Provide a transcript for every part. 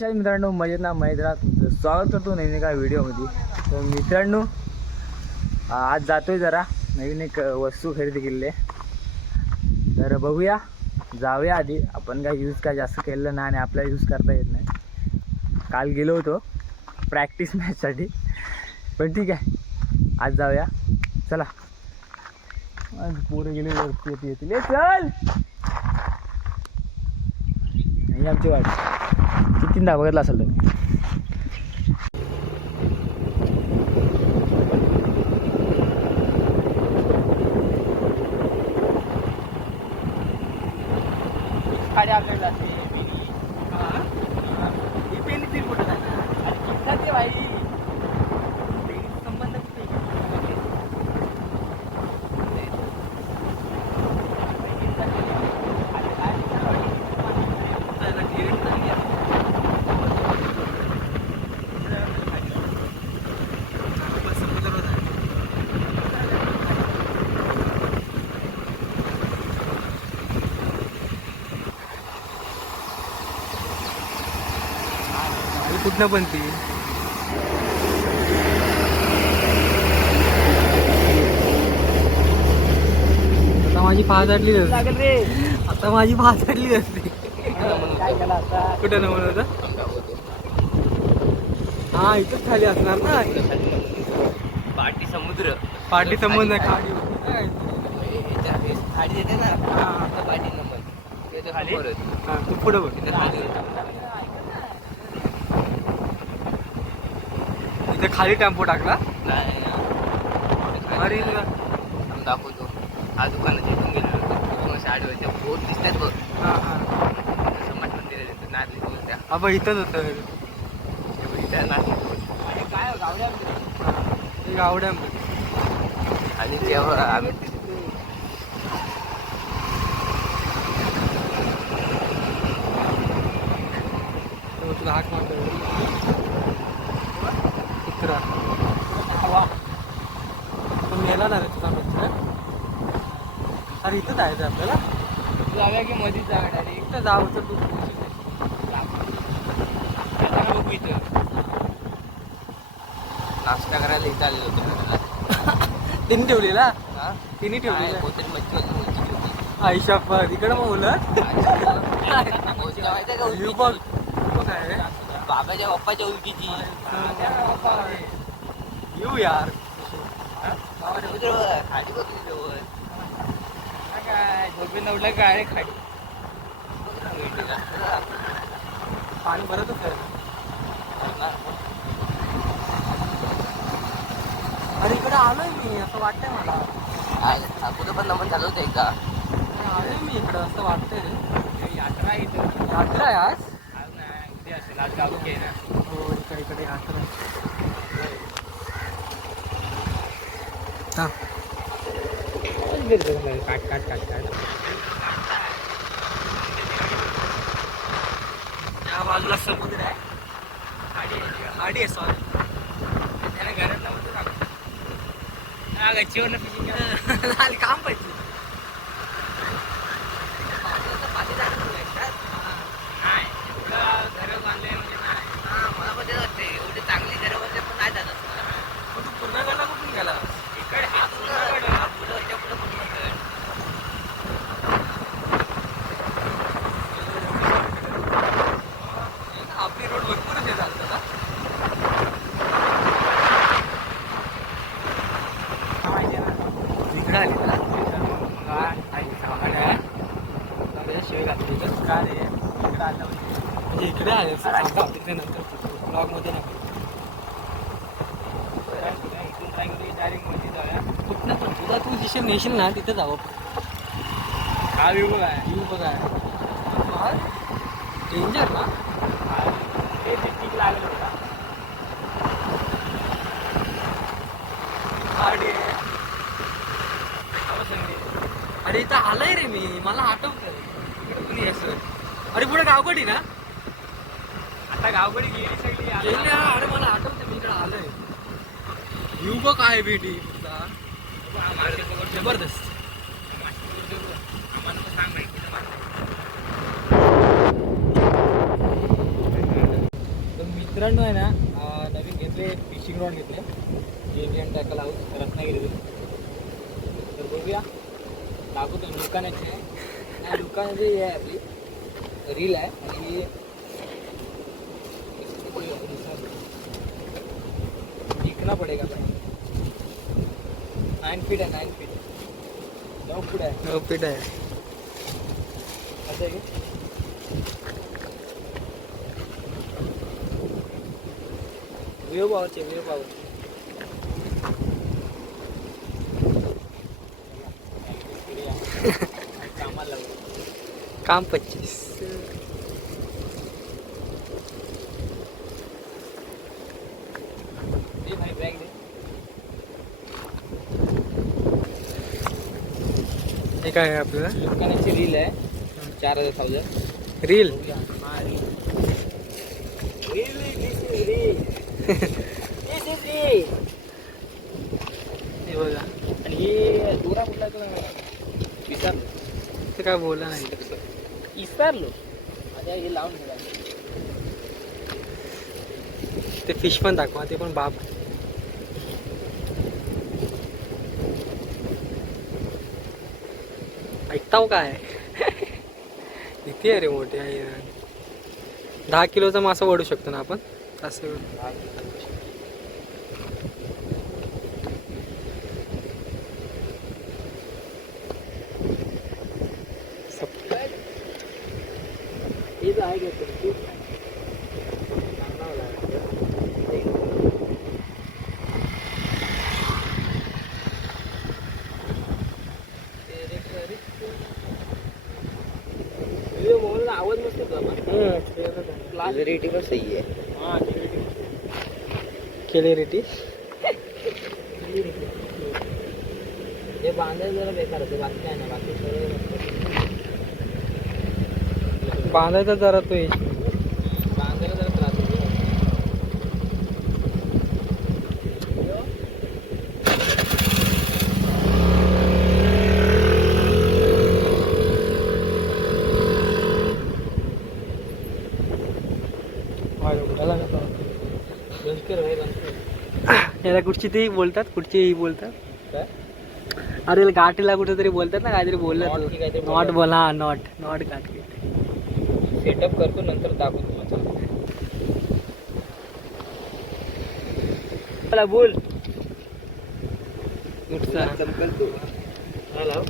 कशा आहे मित्रांनो, मजेत ना मैत्रा तुमचं स्वागत करतो नवीन एका व्हिडिओमध्ये. तर मित्रांनो आज जातोय जरा नवीन एक वस्तू खरेदी केलेली आहे. तर बघूया, जाऊया आधी. आपण काय यूज काय जास्त केलेलं नाही आणि आपल्याला यूज करता येत नाही. काल गेलो होतो प्रॅक्टिस मॅचसाठी, पण ठीक आहे आज जाऊया. चला आज पोरं गेले वरती येतील. चल ही आमची वाट कितींदा बघितला असेल तुम्ही. गाडी आपल्याला जाते ही पेन ती कुठं जाते भाई, संबंध कुठनं पण ती आता माझी फासडली लागेल रे. आता माझी फासडली असते. कुठं ना म्हणत हा इथंच खाली असणार ना. पाटी समुद्र खाडी खाडी येते ना. पाटी नंबर खाली तू पुढे बघ. इथे खाली टेम्पो टाकला. अरे दाखवतो. हा दुकानाच्या इथून गेलेलो होतो. आडव्याच्या बोट दिसतात बघ. समाज मंदिर नारली बोलत्या. हा बघ इथंच होतं. काय गावड्या आणि तेव्हा आम्ही तुला हाक मारतो कुत्रा. पण मेला ना रे तुझा मित्र. अरे इथंच जायचं आपल्याला. जाऊया की मध्येच जागा डायरेक्ट. इथं जाऊ तर तू बघू इथं नाश्ता करायला इथं आलेलो होतो. तिने ठेवलेला. हा तिने ठेवलेला. कोणतरी मच्छी आयशा पण इकडं मग उलट बघ काय बाबाच्या पप्पाच्या उलकीची येऊ यार. खाली बघ जवळ काय झोपेन उठलं काय खाली पाणी भरतच आहे. अरे इकडे आलोय मी असं वाटतंय मला. कुठं पण नंबर झालं होतं एकदा. आलोय मी इकडं असं वाटतंय रे. यात्रा आहे इथं. यात्रा आहे आज. आज नाही उद्या असेल. आज गावकी आहे ना. हो इकडे यात्रा आहे. हा काट त्या बाजूला समुद्र आहे. गाडी आहे सॉरी. त्याला घरात नव्हतं टाकतो. हा गच्चीवरनं फिशिंग आली काम पाहिजे. नाही घरं बांधले म्हणजे नाही. मला पण वाटते एवढी चांगली घरं बांधले पण नाही जात. तू पूर्ण गेला कुठून गेला. इकडे हा पुढं पुढं आपली रोड भरपूरच आहे चालतं ना. इकडे आली ना शिवाय घातली का रे. इकडे आलं म्हणजे इकडे आले तिथे नंतर ब्लॉगमध्ये नको. डायरेक्ट मध्ये जाऊया. कुठनं पण तुझा तू जिथे नेशील ना तिथे जावं. हा व्ह्यू बघा. व्ह्यू बघा डेंजर ना. ते पिक लागलं होता. अरे इथं आलंय रे मी. मला आठवतं इकडे कुणी असं. अरे पुढे गावकडी ना. आता गावकडे गेली सगळी. गेले. अरे मला आठवतं मी इकडे आलंय. व्ह्यू बघ काय भेटी जबरदस्त. आम्हाला सांग माहिती. मित्रांनो आहे ना नवीन घेतले फिशिंग रॉड घेतले इंडियन टॅकल हाऊस रत्नागिरी. तर बघूया दाखवतो लुकानाची लुकानाची हे आहे आपली रील आहे आणि दिखना पडेगा 9 फीट आहे 9 फीट 9 फूट आहे 9 फीट आहे. असं आहे की व्ह्यू पॉवरचे व्ह्यू पॉवर कामाला लागलो. काम 25. दे भाई बॅग दे. हे काय आहे आपल्याला लुकानाची रील आहे 4,000 रील. हा रील हे बघा. आणि हे दोरा कुठला तो विसरलो ते काय बोलला नाही. विसरलो आता हे लावून ठेवा. ते फिश पण दाखवा ते पण बाप. ऐकताव काय किती आहे रे मोठे आहे. 10 किलोचा मासा ओढू शकतो ना आपण असं. हे जे आहे घेतो ते आवाज मस्त क्लॅरिटी पण सही आहे. हा क्लॅरिटी हे बांधायला जरा बेकार होते बाकी काय नाही बाकी सगळं बांधायचा जरा तो बांधायला जरा त्रास होतो. याला कुठची ती बोलतात कुठची बोलतात काय अरे गाठीला कुठे तरी बोलतात ना काहीतरी बोललं Knot की काहीतरी नॉट बोलतात. बोला नॉट नॉट गाठी. सेटअप करतो नंतर दाखवतो मला बोल कुठचा चमकल तू हॅलो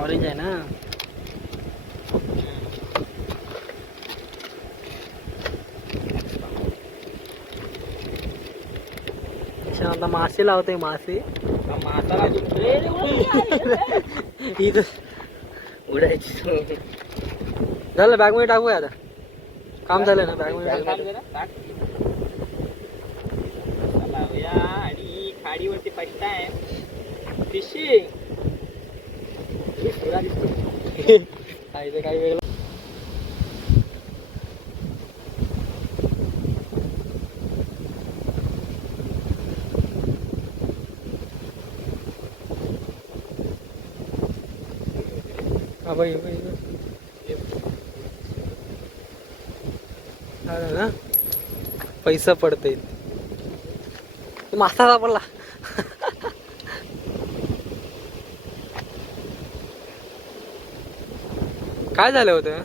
ऑरेंज आहे ना. आता मासे लावतोय मासे. मासाला इथं उडायची झालं बॅग मध्ये टाकूया आता. काम झालं ना बॅग मध्ये टाकूया. लावूया आणि खाडीवरती फर्स्ट टाइम फिशिंग. काही वेगळं बाई ना पैसा पडते मासा सापडला. काय झालं होतं.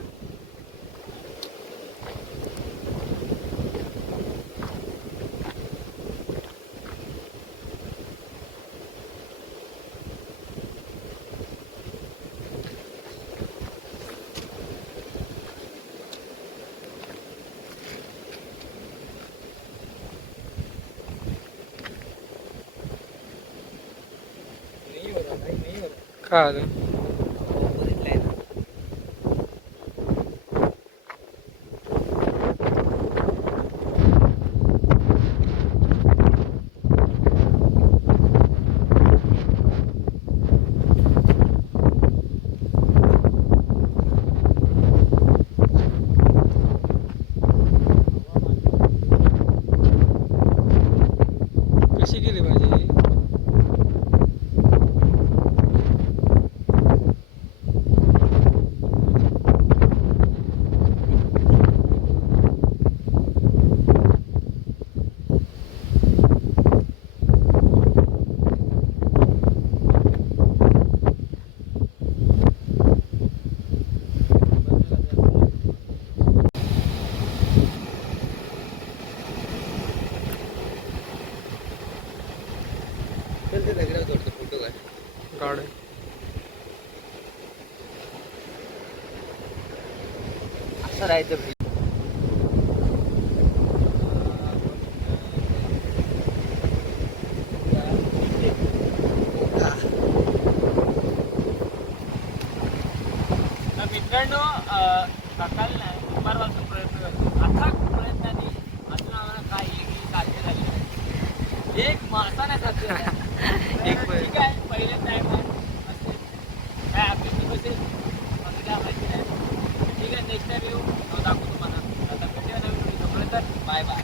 काय आलं कशी गेली पाहिजे. जायचं भाई. तर मित्रांनो सकाळी नाही दुपारपासून प्रयत्न करतो आता प्रयत्नाने अजून आम्हाला काय एक साध्य झाले नाही. एक मासा नाही साध्य झाला. ठीक आहे पहिले टाईम असेल काय आपली कसे असं काय माहिती नाही. ठीक आहे नेक्स्ट टाइम येऊ दाखवतो तुम्हाला. आता भेटूया नवीन व्हिडिओ. तर बाय बाय.